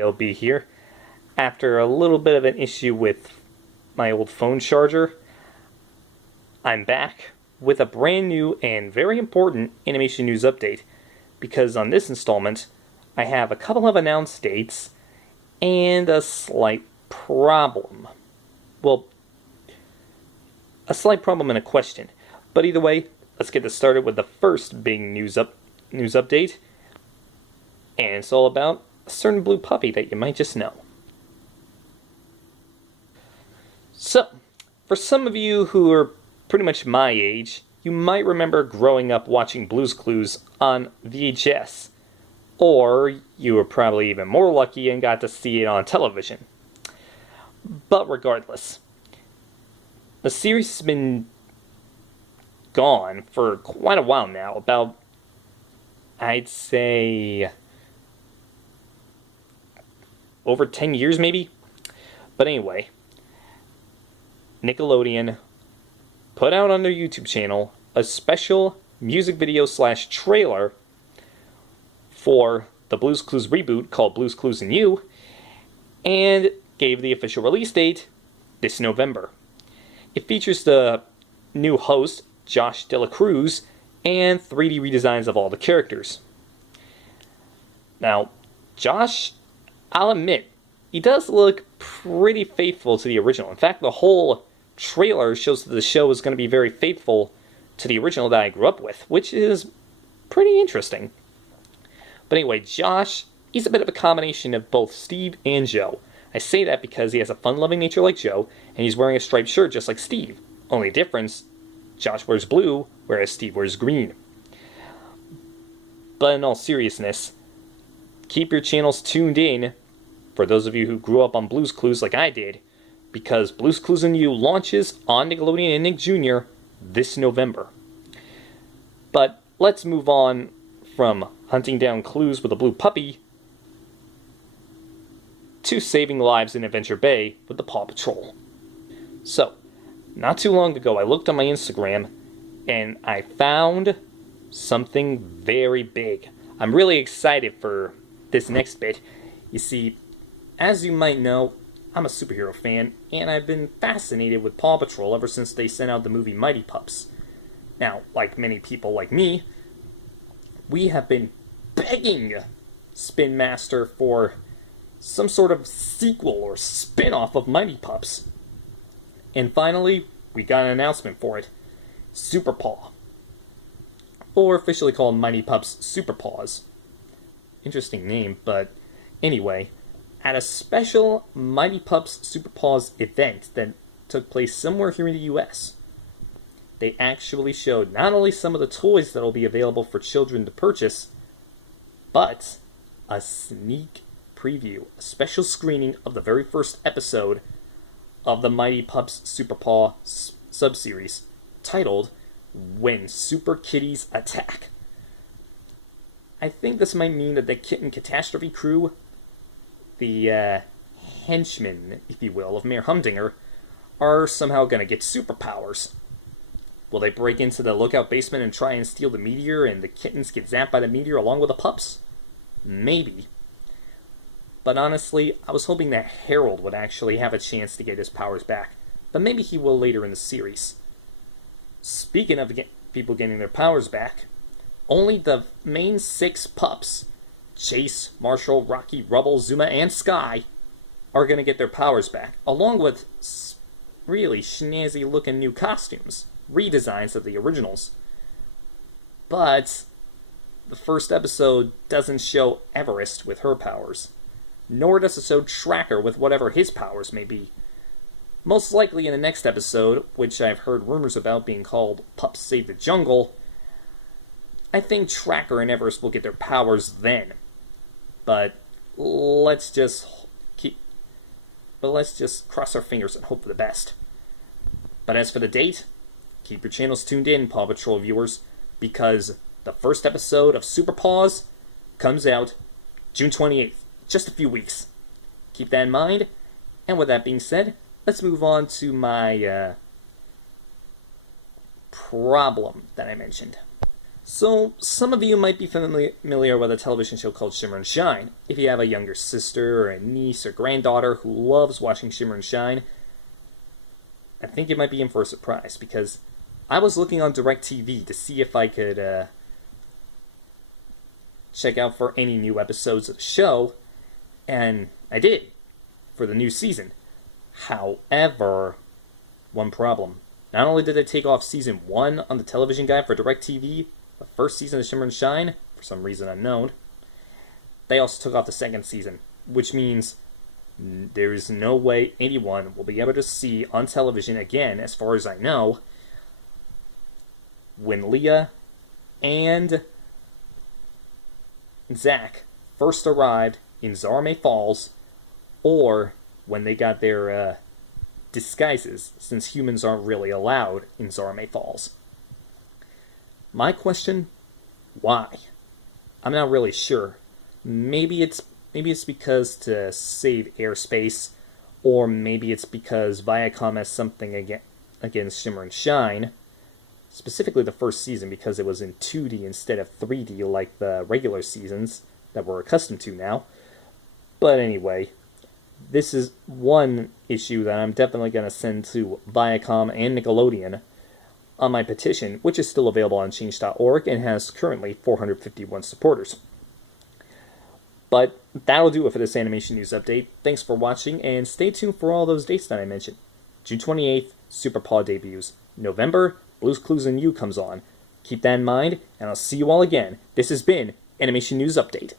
I'll be here. After a little bit of an issue with my old phone charger, I'm back with a brand new and very important animation news update, because on this installment I have a couple of announced dates and a slight problem. Well, a slight problem and a question. But either way, let's get this started with the first big news update. And it's all about a certain blue puppy that you might just know. So, for some of you who are pretty much my age, you might remember growing up watching Blue's Clues on VHS. Or you were probably even more lucky and got to see it on television. But regardless, the series has been gone for quite a while now, about, I'd say, over 10 years maybe? But anyway, Nickelodeon put out on their YouTube channel a special music video / trailer for the Blue's Clues reboot called Blue's Clues and You, and gave the official release date this November. It features the new host, Josh De La Cruz, and 3D redesigns of all the characters. Now, Josh, I'll admit, he does look pretty faithful to the original. In fact, the whole trailer shows that the show is going to be very faithful to the original that I grew up with, which is pretty interesting. But anyway, Josh, he's a bit of a combination of both Steve and Joe. I say that because he has a fun-loving nature like Joe, and he's wearing a striped shirt just like Steve. Only difference, Josh wears blue, whereas Steve wears green. But in all seriousness, keep your channels tuned in, for those of you who grew up on Blue's Clues like I did, because Blue's Clues and You launches on Nickelodeon and Nick Jr. this November. But let's move on from hunting down clues with a blue puppy to saving lives in Adventure Bay with the Paw Patrol. So, not too long ago I looked on my Instagram and I found something very big. I'm really excited for this next bit. You see, as you might know, I'm a superhero fan, and I've been fascinated with Paw Patrol ever since they sent out the movie Mighty Pups. Now, like many people like me, we have been begging Spin Master for some sort of sequel or spin-off of Mighty Pups. And finally, we got an announcement for it. Super Paw. Or officially called Mighty Pups Super Paws. Interesting name, but anyway, at a special Mighty Pups Super Paws event that took place somewhere here in the US, they actually showed not only some of the toys that will be available for children to purchase, but a sneak preview, a special screening of the very first episode of the Mighty Pups Super Paw subseries, titled When Super Kitties Attack. I think this might mean that the Kitten Catastrophe crew, the henchmen, if you will, of Mayor Humdinger, are somehow going to get superpowers. Will they break into the lookout basement and try and steal the meteor, and the kittens get zapped by the meteor along with the pups? Maybe. But honestly, I was hoping that Harold would actually have a chance to get his powers back. But maybe he will later in the series. Speaking of people getting their powers back, only the main 6 pups, Chase, Marshall, Rocky, Rubble, Zuma, and Sky, are going to get their powers back, along with really snazzy looking new costumes, redesigns of the originals. But the first episode doesn't show Everest with her powers, nor does it show Tracker with whatever his powers may be. Most likely in the next episode, which I've heard rumors about being called Pups Save the Jungle, I think Tracker and Everest will get their powers then. But let's just cross our fingers and hope for the best. But as for the date, keep your channels tuned in, Paw Patrol viewers, because the first episode of Super Paws comes out June 28th, just a few weeks. Keep that in mind, and with that being said, let's move on to my problem that I mentioned. So, some of you might be familiar with a television show called Shimmer and Shine. If you have a younger sister or a niece or granddaughter who loves watching Shimmer and Shine, I think you might be in for a surprise, because I was looking on DirecTV to see if I could check out for any new episodes of the show, and I did, for the new season. However, one problem. Not only did they take off Season 1 on the television guide for DirecTV, the first season of Shimmer and Shine, for some reason unknown, they also took off the second season, which means there is no way anyone will be able to see on television again, as far as I know, when Leah and Zach first arrived in Zarme Falls, or when they got their disguises, since humans aren't really allowed in Zarme Falls. My question, why? I'm not really sure. Maybe it's because to save airspace, or maybe it's because Viacom has something against Shimmer and Shine, specifically the first season, because it was in 2D instead of 3D like the regular seasons that we're accustomed to now. But anyway, this is one issue that I'm definitely going to send to Viacom and Nickelodeon on my petition, which is still available on change.org and has currently 451 supporters. But that'll do it for this animation news update. Thanks for watching, and stay tuned for all those dates that I mentioned. June 28th, Super Paw debuts. November, Blue's Clues and You comes on. Keep that in mind, and I'll see you all again. This has been Animation News Update.